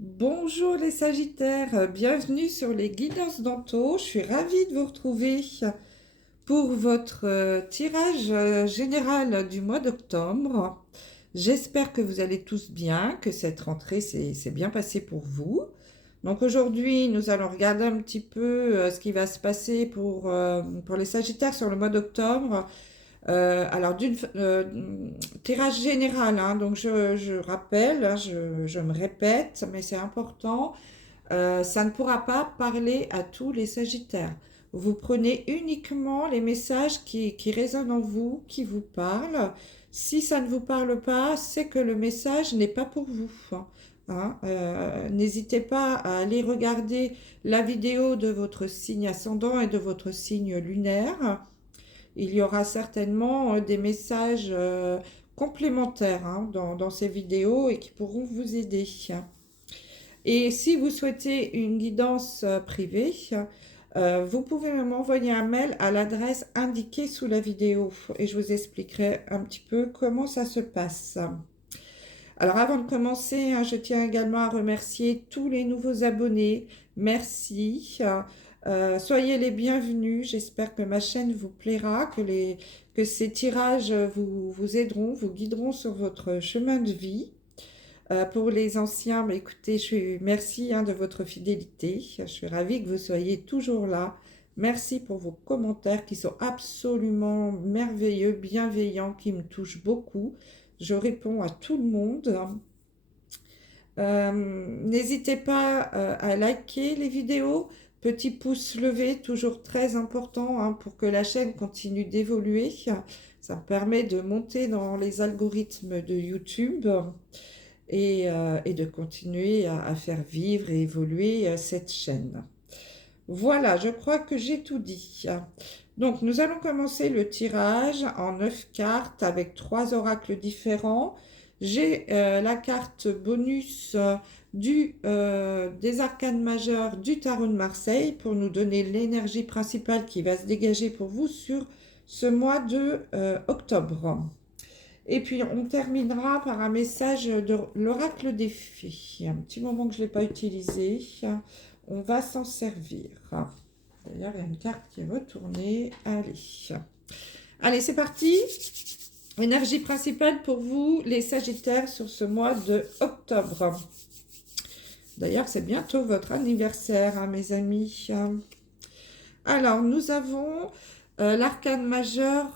Bonjour les Sagittaires, bienvenue sur les guidances d'Anto. Je suis ravie de vous retrouver pour votre tirage général du mois d'octobre. J'espère que vous allez tous bien, que cette rentrée s'est bien passée pour vous. Donc aujourd'hui, nous allons regarder un petit peu ce qui va se passer pour les Sagittaires sur le mois d'octobre. Alors, tirage général, hein, donc je rappelle, hein, je me répète, mais c'est important, ça ne pourra pas parler à tous les Sagittaires. Vous prenez uniquement les messages qui résonnent en vous, qui vous parlent. Si ça ne vous parle pas, c'est que le message n'est pas pour vous. Hein. N'hésitez pas à aller regarder la vidéo de votre signe ascendant et de votre signe lunaire. Il y aura certainement des messages complémentaires hein, dans ces vidéos et qui pourront vous aider. Et si vous souhaitez une guidance privée, vous pouvez m'envoyer un mail à l'adresse indiquée sous la vidéo et je vous expliquerai un petit peu comment ça se passe. Alors avant de commencer, hein, je tiens également à remercier tous les nouveaux abonnés. Merci. Soyez les bienvenus. J'espère que ma chaîne vous plaira, que ces tirages vous aideront, vous guideront sur votre chemin de vie. Pour les anciens, bah, écoutez, merci hein, de votre fidélité. Je suis ravie que vous soyez toujours là. Merci pour vos commentaires qui sont absolument merveilleux, bienveillants, qui me touchent beaucoup. Je réponds à tout le monde. N'hésitez pas à liker les vidéos. Petit pouce levé, toujours très important hein, pour que la chaîne continue d'évoluer. Ça me permet de monter dans les algorithmes de YouTube et de continuer à faire vivre et évoluer cette chaîne. Voilà, je crois que j'ai tout dit. Donc, nous allons commencer le tirage en 9 cartes avec 3 oracles différents. J'ai la carte bonus des arcanes majeures du tarot de Marseille pour nous donner l'énergie principale qui va se dégager pour vous sur ce mois de octobre. Et puis on terminera par un message de l'oracle des fées. Il y a un petit moment que je ne l'ai pas utilisé. On va s'en servir. D'ailleurs, il y a une carte qui est retournée. Allez, c'est parti. Énergie principale pour vous, les Sagittaires, sur ce mois de octobre. D'ailleurs, c'est bientôt votre anniversaire, hein, mes amis. Alors, nous avons l'arcane majeur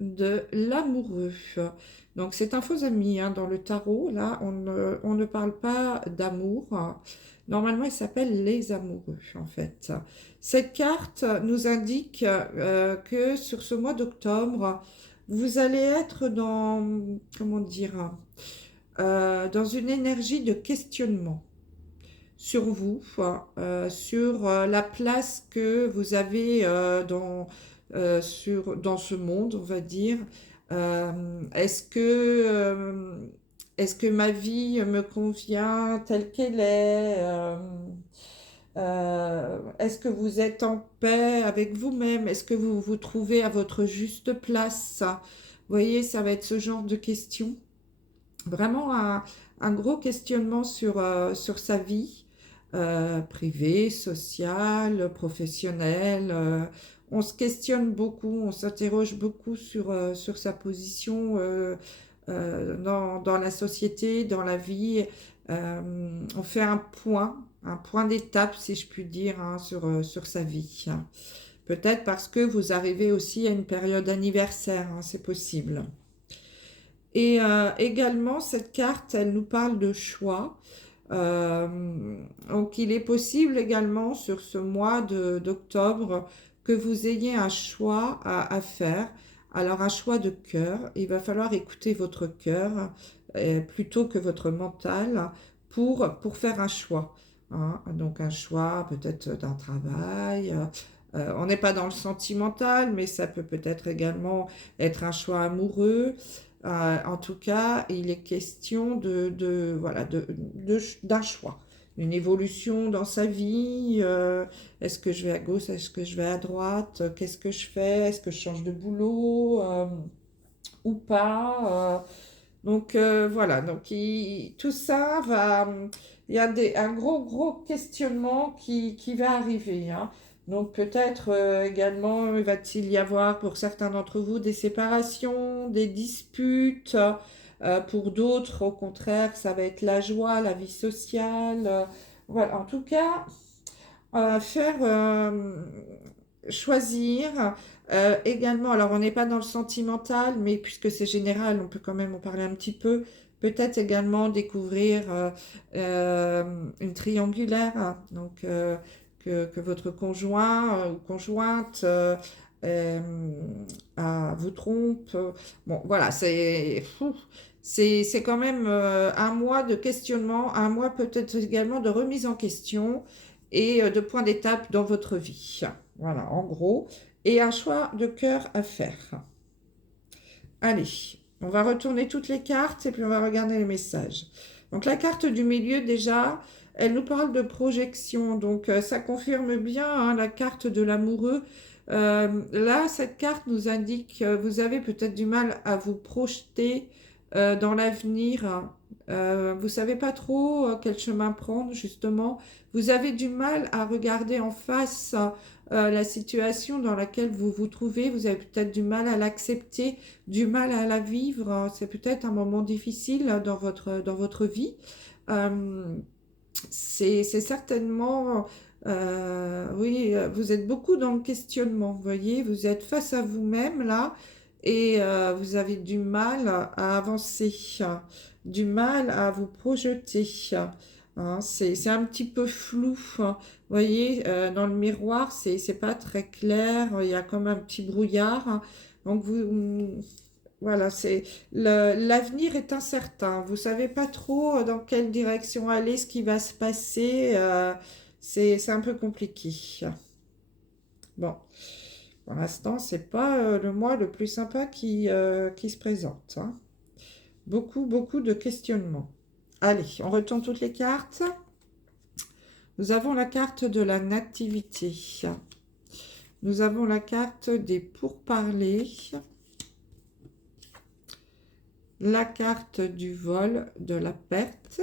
de l'amoureux. Donc, c'est un faux ami hein, dans le tarot. Là, on ne parle pas d'amour. Normalement, il s'appelle les amoureux, en fait. Cette carte nous indique que sur ce mois d'octobre, vous allez être comment dire, dans une énergie de questionnement sur vous, sur la place que vous avez dans ce monde, on va dire. Est-ce que ma vie me convient telle qu'elle est est-ce que vous êtes en paix avec vous-même? Est-ce que vous vous trouvez à votre juste place? Vous voyez, ça va être ce genre de questions. Vraiment un gros questionnement sur sa vie privée, sociale, professionnelle. On se questionne beaucoup, on s'interroge beaucoup sur sa position dans la société, dans la vie. On fait un point d'étape, si je puis dire, hein, sur sa vie. Peut-être parce que vous arrivez aussi à une période anniversaire, hein, c'est possible. Et également, cette carte, elle nous parle de choix. Donc, il est possible également sur ce mois d'octobre que vous ayez un choix à faire. Alors, un choix de cœur. Il va falloir écouter votre cœur plutôt que votre mental pour faire un choix. Hein. Donc, un choix peut-être d'un travail. On n'est pas dans le sentimental, mais ça peut-être également être un choix amoureux. En tout cas, il est question voilà, d'un choix, une évolution dans sa vie. Est-ce que je vais à gauche, est-ce que je vais à droite? Qu'est-ce que je fais? Est-ce que je change de boulot ou pas? Donc voilà, donc tout ça va, il y a un gros questionnement qui va arriver, hein. Donc peut-être également va-t-il y avoir pour certains d'entre vous des séparations, des disputes, pour d'autres au contraire ça va être la joie, la vie sociale, voilà, en tout cas faire choisir également, alors on n'est pas dans le sentimental, mais puisque c'est général, on peut quand même en parler un petit peu, peut-être également découvrir une triangulaire, hein. Donc que votre conjoint ou conjointe euh, vous trompe. Bon, voilà, c'est quand même un mois de questionnement, un mois peut-être également de remise en question et de points d'étape dans votre vie. Voilà, en gros. Et un choix de cœur à faire. Allez, on va retourner toutes les cartes et puis on va regarder les messages. Donc la carte du milieu déjà, elle nous parle de projection. Donc ça confirme bien hein, la carte de l'amoureux. Là, cette carte nous indique que vous avez peut-être du mal à vous projeter dans l'avenir. Vous savez pas trop quel chemin prendre justement. Vous avez du mal à regarder en face la situation dans laquelle vous vous trouvez. Vous avez peut-être du mal à l'accepter, du mal à la vivre. C'est peut-être un moment difficile dans votre vie. Euh, c'est certainement, oui, vous êtes beaucoup dans le questionnement, vous voyez, vous êtes face à vous-même là et vous avez du mal à avancer, du mal à vous projeter. Hein, c'est un petit peu flou, hein. Vous voyez, dans le miroir, c'est pas très clair, il y a comme un petit brouillard, hein. Donc voilà, l'avenir est incertain. Vous savez pas trop dans quelle direction aller, ce qui va se passer. C'est un peu compliqué. Bon, pour l'instant, c'est pas le mois le plus sympa qui se présente, hein. Beaucoup de questionnements. Allez, on retourne toutes les cartes. Nous avons la carte de la nativité. Nous avons la carte des pourparlers. La carte du vol, de la perte.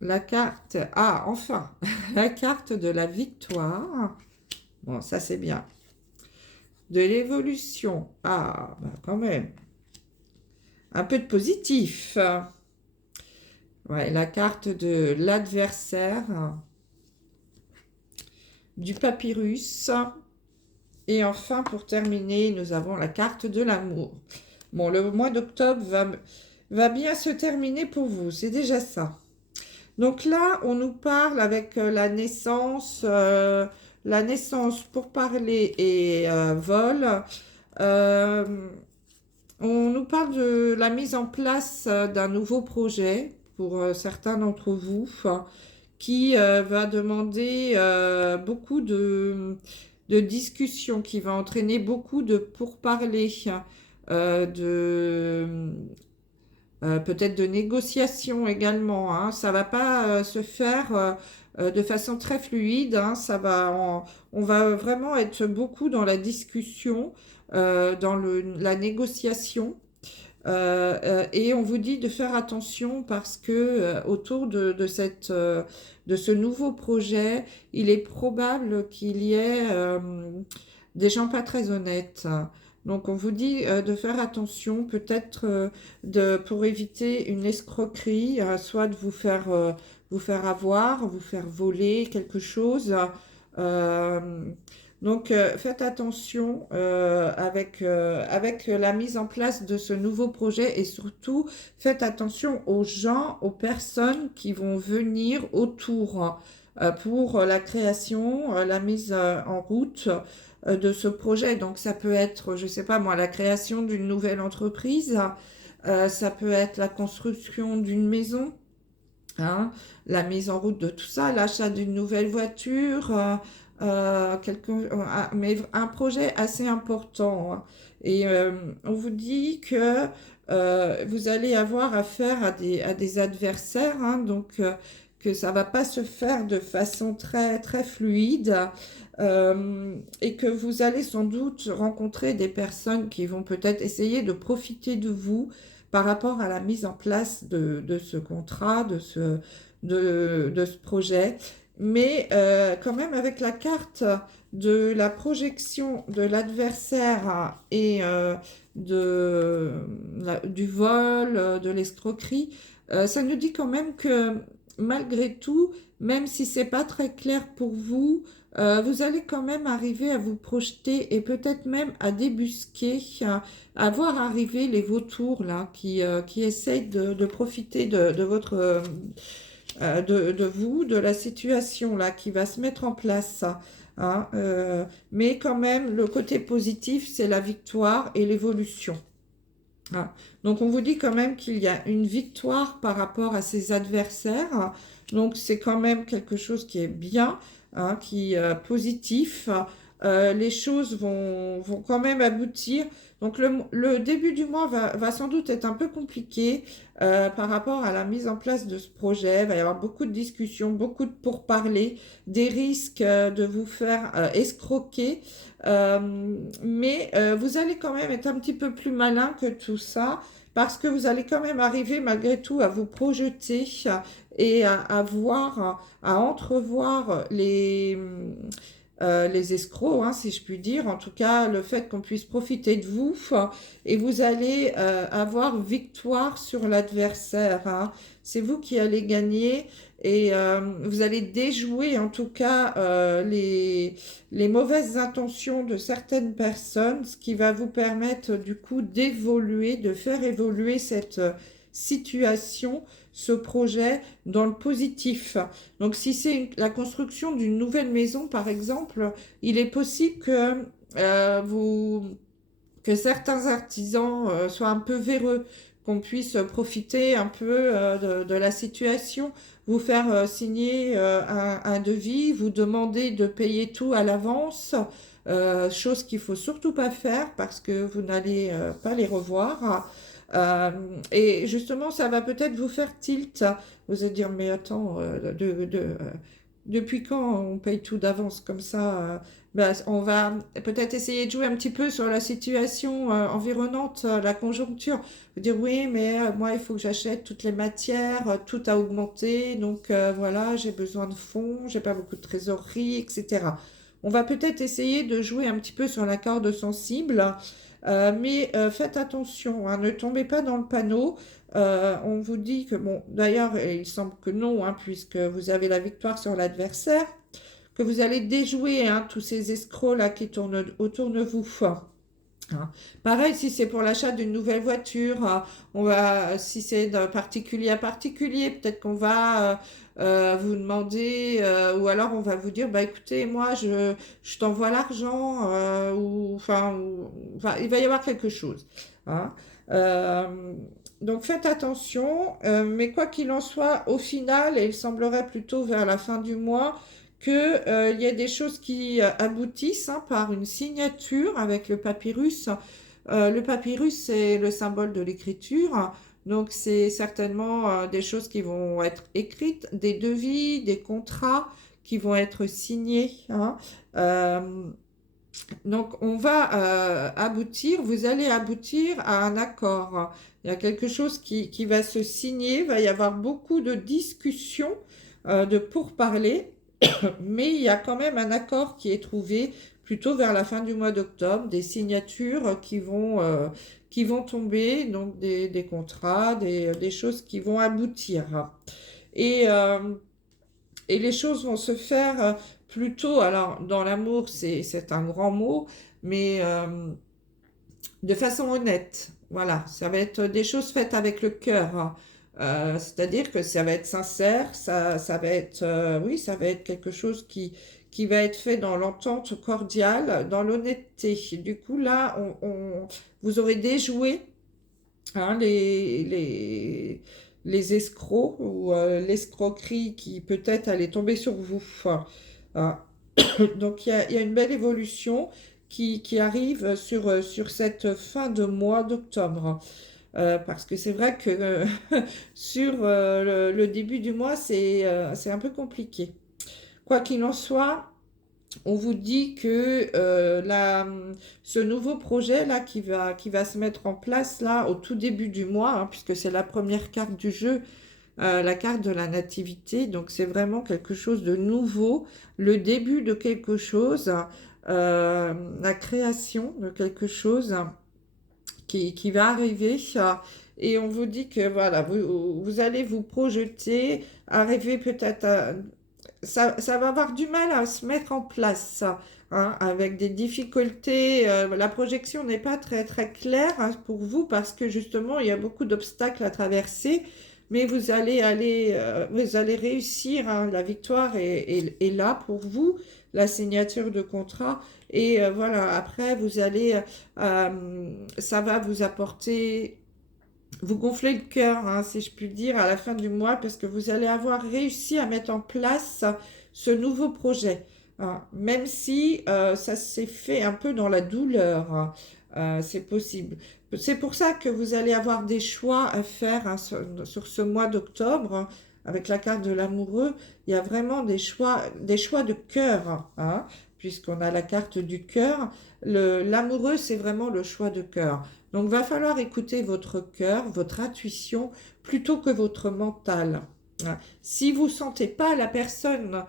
La carte, enfin, la carte de la victoire. Bon, ça c'est bien. De l'évolution. Bah, quand même. Un peu de positif. Ouais, la carte de l'adversaire. Du papyrus. Et enfin, pour terminer, nous avons la carte de l'amour. Bon, le mois d'octobre va bien se terminer pour vous, c'est déjà ça. Donc là, on nous parle avec la naissance pour parler et vol. On nous parle de la mise en place d'un nouveau projet pour certains d'entre vous qui va demander beaucoup de discussions, qui va entraîner beaucoup de pourparlers, peut-être de négociations également, hein. Ça va pas se faire de façon très fluide, hein. On va vraiment être beaucoup dans la discussion, dans la négociation. Et on vous dit de faire attention parce que autour de ce nouveau projet, il est probable qu'il y ait des gens pas très honnêtes. Donc on vous dit de faire attention, peut-être pour éviter une escroquerie, soit de vous faire avoir, vous faire voler quelque chose. Euh, donc faites attention avec la mise en place de ce nouveau projet et surtout faites attention aux gens, aux personnes qui vont venir autour pour la création, la mise en route de ce projet. Donc ça peut être, je sais pas moi, la création d'une nouvelle entreprise, ça peut être la construction d'une maison, hein, la mise en route de tout ça, l'achat d'une nouvelle voiture, mais un projet assez important, hein. Et on vous dit que vous allez avoir affaire à des adversaires, hein, donc que ça va pas se faire de façon très, très fluide et que vous allez sans doute rencontrer des personnes qui vont peut-être essayer de profiter de vous par rapport à la mise en place de ce contrat, de ce projet. Mais quand même avec la carte de la projection de l'adversaire et du vol, de l'escroquerie, ça nous dit quand même que malgré tout, même si c'est pas très clair pour vous, vous allez quand même arriver à vous projeter et peut-être même à débusquer, à voir arriver les vautours là qui essayent de profiter de votre de vous, de la situation là qui va se mettre en place. Hein, mais quand même, le côté positif, c'est la victoire et l'évolution. Ah. Donc on vous dit quand même qu'il y a une victoire par rapport à ses adversaires. Donc c'est quand même quelque chose qui est bien, hein, qui est positif. Les choses vont quand même aboutir. Donc le début du mois va sans doute être un peu compliqué par rapport à la mise en place de ce projet. Il va y avoir beaucoup de discussions, beaucoup de pourparlers, des risques de vous faire escroquer. Mais vous allez quand même être un petit peu plus malin que tout ça, parce que vous allez quand même arriver malgré tout à vous projeter et à voir, à entrevoir les escrocs, hein, si je puis dire, en tout cas le fait qu'on puisse profiter de vous, et vous allez avoir victoire sur l'adversaire, hein. C'est vous qui allez gagner et vous allez déjouer en tout cas les mauvaises intentions de certaines personnes, ce qui va vous permettre du coup d'évoluer, de faire évoluer cette situation, ce projet dans le positif. Donc si c'est la construction d'une nouvelle maison par exemple, il est possible que que certains artisans soient un peu véreux, qu'on puisse profiter un peu de la situation, vous faire signer un devis, vous demander de payer tout à l'avance, chose qu'il faut surtout pas faire parce que vous n'allez pas les revoir. Euh, et justement, ça va peut-être vous faire tilt. Vous allez dire, mais attends, depuis quand on paye tout d'avance comme ça ben, on va peut-être essayer de jouer un petit peu sur la situation environnante, la conjoncture. Vous dire, oui, mais moi, il faut que j'achète toutes les matières, tout a augmenté, donc voilà, j'ai besoin de fonds, j'ai pas beaucoup de trésorerie, etc. On va peut-être essayer de jouer un petit peu sur la corde sensible. Mais faites attention, hein, ne tombez pas dans le panneau. On vous dit que, bon, d'ailleurs, il semble que non, hein, puisque vous avez la victoire sur l'adversaire, que vous allez déjouer hein, tous ces escrocs-là qui tournent autour de vous. Hein. Pareil, si c'est pour l'achat d'une nouvelle voiture, on va, si c'est de particulier à particulier, peut-être qu'on va vous demander, ou alors on va vous dire, bah écoutez, moi je t'envoie l'argent, enfin, il va y avoir quelque chose. Hein. Euh, donc faites attention, mais quoi qu'il en soit, au final, et il semblerait plutôt vers la fin du mois, que, il y a des choses qui aboutissent hein, par une signature avec le papyrus. Le papyrus, c'est le symbole de l'écriture. Donc, c'est certainement des choses qui vont être écrites, des devis, des contrats qui vont être signés. Hein. Euh, donc, on va aboutir, vous allez aboutir à un accord. Il y a quelque chose qui va se signer, il va y avoir beaucoup de discussions, de pourparlers. Mais il y a quand même un accord qui est trouvé plutôt vers la fin du mois d'octobre, des signatures qui vont tomber, donc des contrats, des choses qui vont aboutir. Et, euh, et les choses vont se faire plutôt, alors dans l'amour c'est un grand mot, mais de façon honnête. Voilà, ça va être des choses faites avec le cœur, hein. C'est-à-dire que ça va être sincère, ça va être, oui, ça va être quelque chose qui va être fait dans l'entente cordiale, dans l'honnêteté. Du coup, là, vous aurez déjoué hein, les escrocs ou l'escroquerie qui peut-être allait tomber sur vous. Hein. Donc il y a une belle évolution qui arrive sur cette fin de mois d'octobre. Parce que c'est vrai que sur le début du mois, c'est un peu compliqué. Quoi qu'il en soit, on vous dit que ce nouveau projet là qui va se mettre en place là au tout début du mois, hein, puisque c'est la première carte du jeu, la carte de la nativité, donc c'est vraiment quelque chose de nouveau, le début de quelque chose, la création de quelque chose qui va arriver. Et on vous dit que voilà, vous allez vous projeter, arriver peut-être à, ça va avoir du mal à se mettre en place, ça, hein, avec des difficultés. La projection n'est pas très très claire, hein, pour vous parce que justement il y a beaucoup d'obstacles à traverser, mais vous allez réussir, hein, la victoire est là pour vous, la signature de contrat. Et voilà, après ça va vous apporter, vous gonflez le cœur, hein, si je puis dire, à la fin du mois, parce que vous allez avoir réussi à mettre en place ce nouveau projet, hein. Même si ça s'est fait un peu dans la douleur, hein, c'est possible. C'est pour ça que vous allez avoir des choix à faire, hein, sur ce mois d'octobre, hein. Avec la carte de l'amoureux, il y a vraiment des choix de cœur, hein, puisqu'on a la carte du cœur. L'amoureux, c'est vraiment le choix de cœur. Donc, va falloir écouter votre cœur, votre intuition, plutôt que votre mental. Si vous ne sentez pas la personne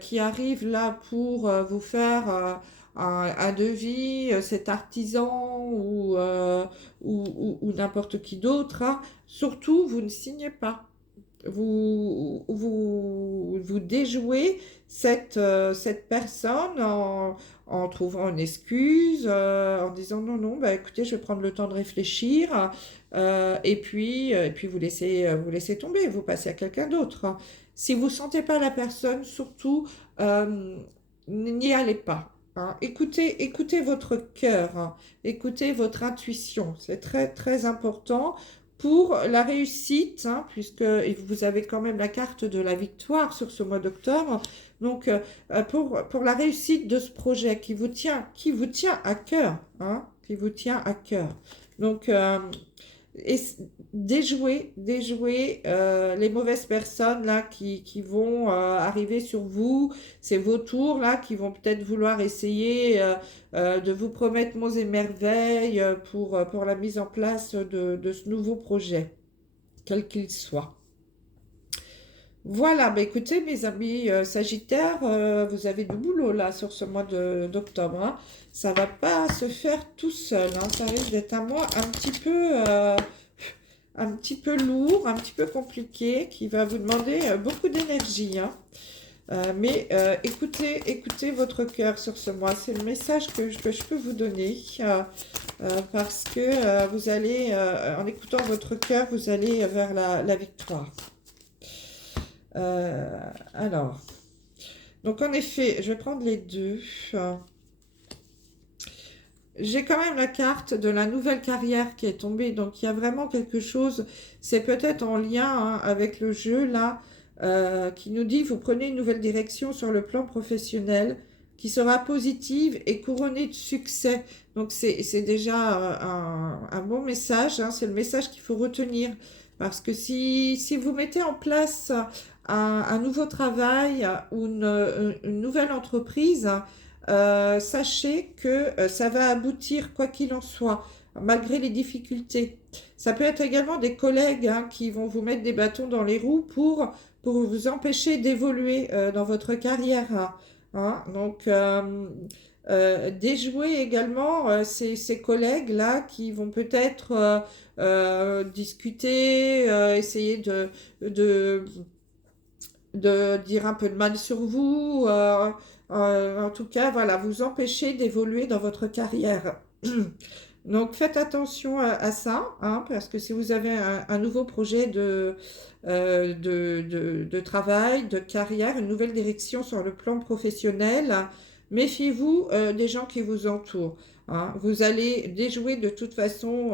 qui arrive là pour vous faire un devis, cet artisan ou n'importe qui d'autre, hein, surtout, vous ne signez pas. Vous déjouez cette personne en trouvant une excuse, en disant non, non, bah, écoutez, je vais prendre le temps de réfléchir, et puis vous laissez tomber, vous passez à quelqu'un d'autre, hein. Si vous ne sentez pas la personne, surtout, n'y allez pas, hein. Écoutez votre cœur, hein. Écoutez votre intuition, c'est très, très important pour la réussite, hein, puisque vous avez quand même la carte de la victoire sur ce mois d'octobre. Donc, pour la réussite de ce projet qui vous tient à cœur, hein, qui vous tient à cœur. Donc, et déjouer les mauvaises personnes là qui vont arriver sur vous, ces vautours là qui vont peut-être vouloir essayer de vous promettre monts et merveilles pour la mise en place de ce nouveau projet, quel qu'il soit. Voilà, bah écoutez mes amis Sagittaires, vous avez du boulot là sur ce mois d'octobre, hein. Ça va pas se faire tout seul, hein. Ça risque d'être un mois un petit peu lourd, un petit peu compliqué, qui va vous demander beaucoup d'énergie, hein. Écoutez votre cœur sur ce mois. C'est le message que je peux vous donner, parce que vous allez, en écoutant votre cœur, vous allez vers la victoire. Alors, donc en effet, je vais prendre les deux. J'ai quand même la carte de la nouvelle carrière qui est tombée, donc il y a vraiment quelque chose, c'est peut-être en lien, hein, avec le jeu là, qui nous dit vous prenez une nouvelle direction sur le plan professionnel qui sera positive et couronnée de succès. Donc c'est déjà un bon message, hein, c'est le message qu'il faut retenir. Parce que si vous mettez en place un nouveau travail ou une nouvelle entreprise, sachez que ça va aboutir quoi qu'il en soit, malgré les difficultés. Ça peut être également des collègues, hein, qui vont vous mettre des bâtons dans les roues pour vous empêcher d'évoluer dans votre carrière, hein. Donc, déjouer également ces collègues-là qui vont peut-être discuter, essayer de, de dire un peu de mal sur vous, en tout cas, voilà, vous empêcher d'évoluer dans votre carrière. Donc faites attention à ça, hein, parce que si vous avez un nouveau projet de travail, de carrière, une nouvelle direction sur le plan professionnel, méfiez-vous des gens qui vous entourent, hein. Vous allez déjouer de toute façon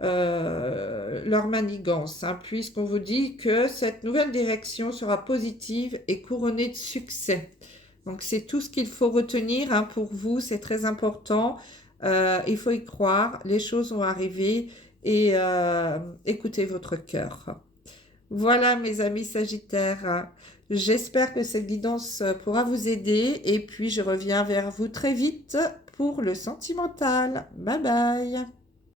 leur manigance, hein, puisqu'on vous dit que cette nouvelle direction sera positive et couronnée de succès. Donc c'est tout ce qu'il faut retenir, hein, pour vous, c'est très important. Il faut y croire, les choses vont arriver et écoutez votre cœur. Voilà mes amis Sagittaires, j'espère que cette guidance pourra vous aider et puis je reviens vers vous très vite pour le sentimental. Bye bye.